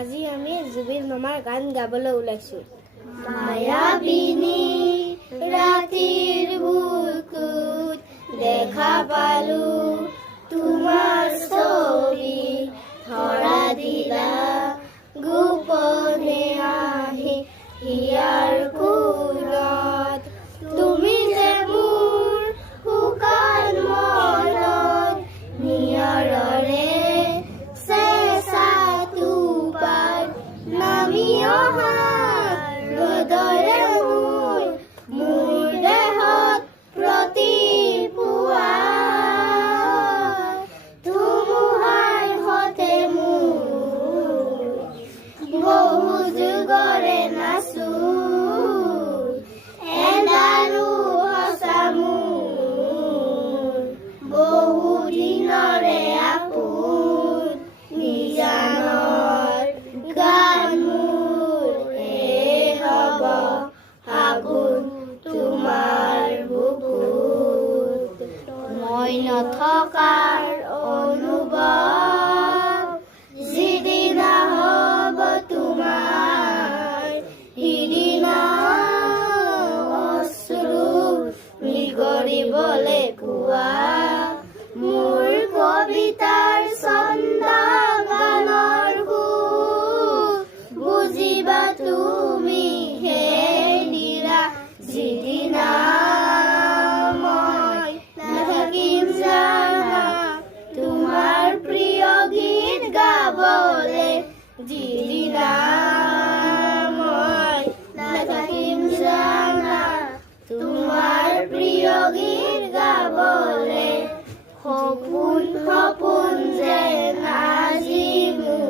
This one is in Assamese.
আজি আমি জুবিন মামাৰ গান গাবলৈ ওলাইছোঁ। মায়াবিনী ৰাতিৰ বুকুত দেখা পালো তোমাৰ ছবি, ধৰা দিলা গোপনে আহি হিয়াৰ কোণত। তুমি যে মোৰ শুকান মনত নিয়ৰৰে চেঁচা টোপাল নামি অহা ৰ'দৰে মোৰ দেহত প্ৰতিপুৱা ধুমুহাৰ সতে মোৰ বহু যুগৰে নাচো এন্ধাৰো সঁচা মোৰ বহু দিনৰে আপোন নিজানৰ গান মোৰ এই হ'ব ফাগুন তোমাৰ বুকুত। মই নথকাৰ অনুভৱ যিদিনা হ'ব তোমাৰ, সিদিনা অশ্ৰু নিগৰিবলৈ কোৱা। মোৰ কবিতাৰ ছন্দ গানৰ সুৰ বুজিবা তুমি সেইদিনা, যিদিনা মই নাথাকিম জানা তোমাৰ প্ৰিয় গীত গাবলে, যিদিনা মই নাথাকিম জানা তোমাৰ প্ৰিয় গীত গাবলে। সপোন সপোন যেন আজি মোৰ